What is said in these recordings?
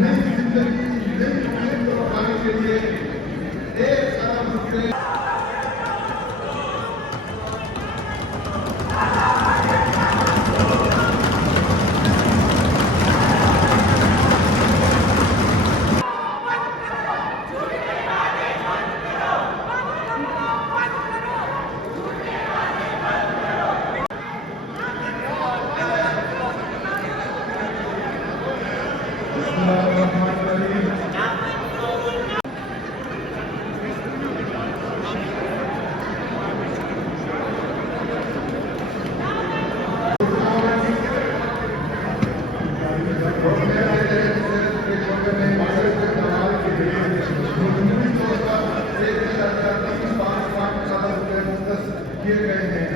नई जिंदगी नई उम्मीद को पाने के लिए 1 अरब रुपए किए गए हैं।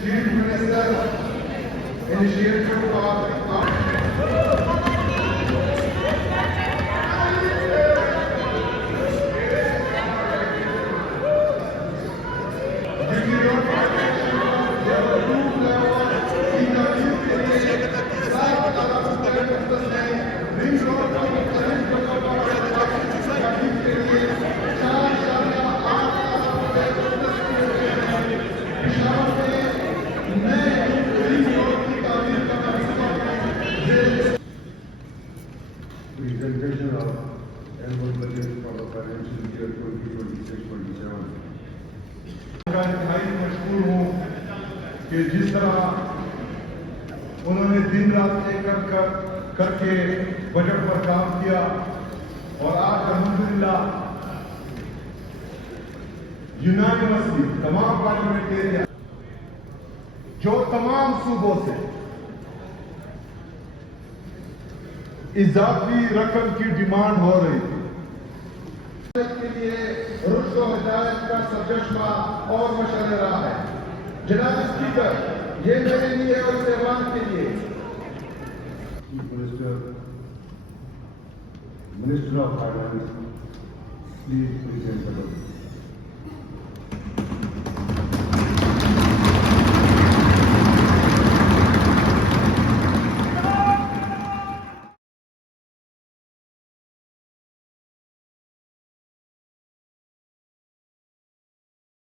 Chief minister initiative presentation of annual budget for the financial year 2026-27. मैं मशहूर हूँ कि जिस तरह उन्होंने दिन रात एक करके बजट पर काम किया और आज अल्हम्दुलिल्लाह यूनानिमसली तमाम पार्लियामेंटेरियन जो तमाम सूबों से इजाफी रकम की डिमांड हो रही थी के लिए रुश्द व हिदायत का सरचश्मा और मशवरा है। जनाब स्पीकर, ये मेरे लिए और इस ऐवान के लिए minister of finance please present